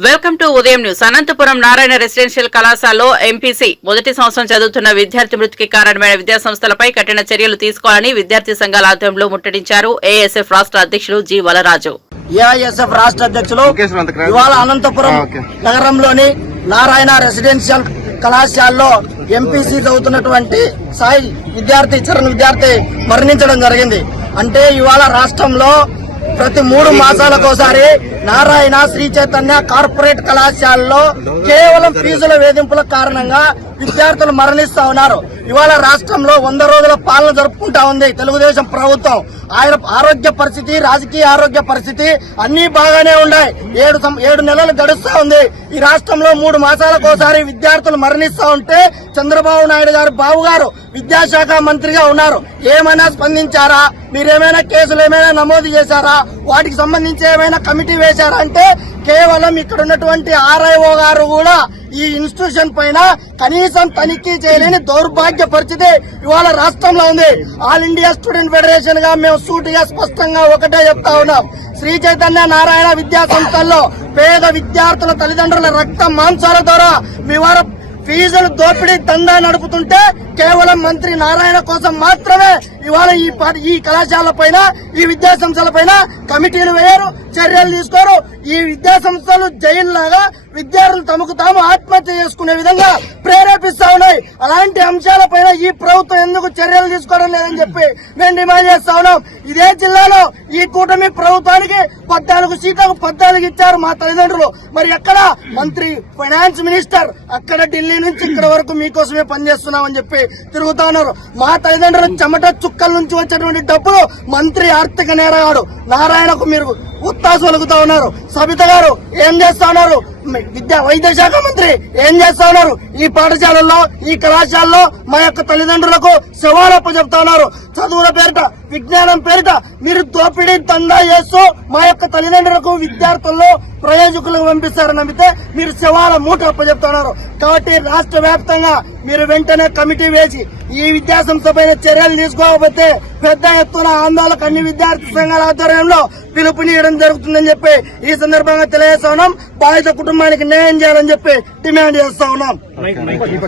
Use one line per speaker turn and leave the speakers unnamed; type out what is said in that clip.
Welcome to Udayam news Anantapur Narayana residential కళాశాలలో MPC మొదటి సంవత్సరం చదువుతున్న విద్యార్థి మృతికి కారణమైన విద్యా సంస్థలపై కఠిన చర్యలు తీసుకోవాలని విద్యార్థి సంఘాల ఆధ్వర్యంలో ముట్టడించారు ఏఎస్ఎఫ్ రాష్ట్ర అధ్యక్షులు జి వలరాజు
ఏఐఎస్ఎఫ్ రాష్ట్ర అధ్యక్షులు. ఇవాళ అనంతపురం. నగరంలోని నారాయణ రెసిడెన్షియల్ కళాశాలలో ఎంపీసీ చదువుతున్నటువంటి సాయి విద్యార్థి చరణ్ విద్యార్థి మరణించడం జరిగింది అంటే ఇవాళ రాష్ట్రంలో ప్రతి మూడు మాసాలకోసారి నారాయణ శ్రీ చైతన్య కార్పొరేట్ కళాశాలలో కేవలం ఫీజుల వేధింపుల కారణంగా విద్యార్థులు మరణిస్తా ఉన్నారు. ఇవాళ రాష్ట్రంలో వంద రోజుల పాలన జరుపుకుంటా ఉంది తెలుగుదేశం ప్రభుత్వం. ఆయన ఆరోగ్య పరిస్థితి రాజకీయ ఆరోగ్య పరిస్థితి అన్ని బాగానే ఉన్నాయి. ఏడు సం- ఏడు నెలలు గడుస్తా ఉంది. ఈ రాష్ట్రంలో మూడు మాసాలకోసారి విద్యార్థులు మరణిస్తా ఉంటే చంద్రబాబు నాయుడు గారు బాబు గారు విద్యాశాఖ మంత్రిగా ఉన్నారు. ఏమైనా స్పందించారా? మీరేమైనా కేసులు ఏమైనా నమోదు చేశారా? వాటికి సంబంధించి ఏమైనా కమిటీ వేశారా? అంటే కేవలం ఇక్కడ ఉన్నటువంటి ఆర్ఐఓ గారు కూడా ఈ ఇన్స్టిట్యూషన్ పైన కనీసం తనిఖీ చేయలేని దౌర్భాగ్య పరిస్థితి ఇవాళ రాష్ట్రంలో ఉంది. ఆల్ ఇండియా స్టూడెంట్ ఫెడరేషన్గా మేము సూటిగా స్పష్టంగా ఒకటే చెప్తా ఉన్నాం. శ్రీ చైతన్య నారాయణ విద్యా సంస్థల్లో పేద విద్యార్థుల తల్లిదండ్రుల రక్త మాంసాల ద్వారా మీ వారు ఫీజులు దోపిడీ దందా నడుపుతుంటే కేవలం మంత్రి నారాయణ కోసం మాత్రమే ఇవాళ ఈ ఈ కళాశాల పైన ఈ విద్యాసంస్థల పైన కమిటీలు వేయరు చర్యలు తీసుకోరు. ఈ విద్యాసంస్థలు జైల్లాగా విద్యార్థులు తమకు తాము ఆత్మహత్య చేసుకునే విధంగా ప్రేరేపిస్తా ఉన్నాయి. అలాంటి అంశాలపైన ఈ ప్రభుత్వం ఎందుకు చర్యలు తీసుకోవడం లేదని చెప్పి మేము డిమాండ్ చేస్తా ఉన్నాం. ఇదే జిల్లాలో ఈ కూటమి ప్రభుత్వానికి పద్నాలుగు సీట్లకు పద్నాలుగు ఇచ్చారు మా తల్లిదండ్రులు. మరి ఎక్కడ? మంత్రి ఫైనాన్స్ మినిస్టర్ అక్కడ ఢిల్లీ నుంచి ఇక్కడ వరకు మీకోసమే పనిచేస్తున్నామని చెప్పి తిరుగుతా ఉన్నారు. మా తల్లిదండ్రులు చెమట చుక్కల నుంచి వచ్చేటువంటి డబ్బులు మంత్రి ఆర్థిక నేరగాడు నారాయణకు మీరు ఉత్తాసు వలుగుతా ఉన్నారు. సబిత గారు ఏం చేస్తా ఉన్నారు? విద్యా వైద్య శాఖ మంత్రి ఏం చేస్తా ఉన్నారు? ఈ పాఠశాలల్లో ఈ కళాశాలలో మా యొక్క తల్లిదండ్రులకు శవాలప్ప చెప్తున్నారు. చదువుల పేరిట విజ్ఞానం పేరిట మీరు దోపిడీ తందా చేస్తూ మా యొక్క తల్లిదండ్రులకు విద్యార్థుల్లో ప్రయోజకులకు పంపిస్తారని నమ్మితే మీరు శవాల మూట అప్పచెప్తున్నారు కాబట్టి రాష్ట్ర వ్యాప్తంగా మీరు వెంటనే కమిటీ వేసి ఈ విద్యాసంస్థ పైన చర్యలు తీసుకోకపోతే పెద్ద ఎత్తున ఆందోళనకు అన్ని విద్యార్థి సంఘాల ఆధ్వర్యంలో పిలుపునియడం జరుగుతుందని చెప్పి ఈ సందర్భంగా తెలియజేస్తా ఉన్నాం. బాధిత కుటుంబానికి న్యాయం చేయాలని చెప్పి డిమాండ్ చేస్తా ఉన్నాం.